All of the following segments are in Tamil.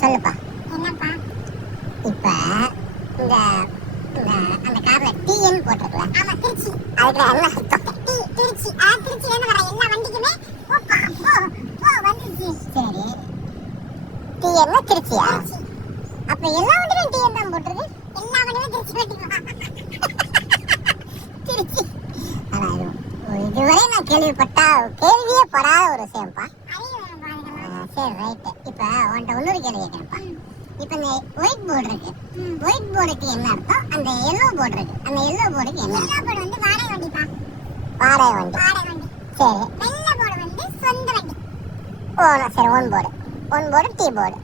சொல்லுப்பா. இப்ப இந்த அந்த கார்ல டிஎன் போட்டிருக்கல, அதுக்கு என்ன அர்த்தம்? திருச்சி வர எல்லா வண்டிக்குமே சரி, டிஎன் திருச்சியா? அப்ப எல்லா வண்டியும் டிஎன் தான் போட்டிருக்கு. எல்லா வண்டியும் திருச்சி. ஆனா இதுவரை நான் கேள்வியே படாத ஒரு விஷயம்ப்பா. சரி ரைட்டு. இப்ப உன்கிட்ட இன்னொரு கேள்வி கேட்கிறேன்ப்பா. இப்ப இந்த ஒயிட் போர்டு இருக்கு, ஒயிட் போர்டுக்கு என்ன அர்த்தம்? அந்த எல்லோ போர்டு இருக்கு, அந்த எல்லோ போர்டுக்கு என்ன? எல்லோ போர்டு வந்து வாடகை வண்டிப்பா. வாடகை வண்டி. சரி. வெள்ளை போர்டு வந்து சொந்த வண்டி. ஓ சரி, ஒன் போர்டு டீ போர்டு.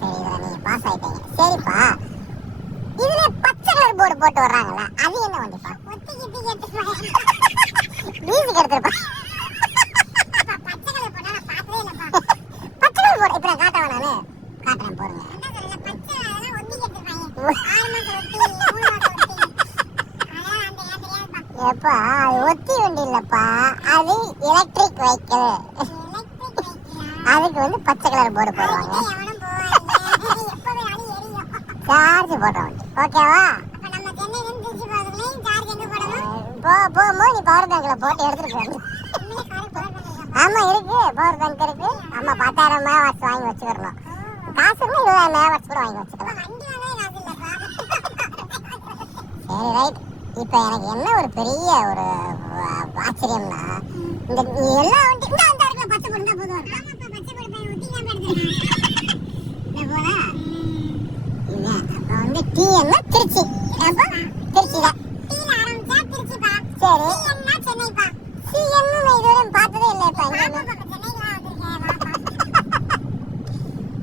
சரி, இதுல நீங்க பாஸ் ஆயிட்டீங்க. சரிப்பா, இதுல பச்சை கலர் போர்டு போட்டு வர்றாங்கல்ல, அது என்ன வண்டிப்பா? வீசுக்கு எடுத்துருப்பா. பச்சை கலர் போர்டு இப்ப நான் காட்டவா? நானு காட்டுறேன் பாருங்க. எப்பா, அது ஒத்தி வண்டி இல்லப்பா, அது எலக்ட்ரிக் வெஹிக்கிள். அதுக்கு வந்து பச்சை கலர் போர்டு போடுவாங்க. சார்ஜ் போடுற வண்டி. ஓகேவா? போகும்போது நீ பவர் பேங்க்ல போட்டு எடுத்துட்டு போகணும். ஆமா இருக்கு, பவர் பேங்க் இருக்கு. ஆமா 10,000 மெகாவாட்ஸ் வாங்கி வச்சுக்கிறோம். காசு 20,000 மெகாவாட்ஸ் கூட வாங்கி வச்சுக்கலாம். சரி ரைட். இப்ப எனக்கு என்ன ஒரு பெரிய ஒரு ஆச்சரியம்னா, இந்த எல்லா வண்டியும் அந்த இடத்துல பச்சை போடுங்க போதும். அப்ப வந்து டிஎன் திருச்சி.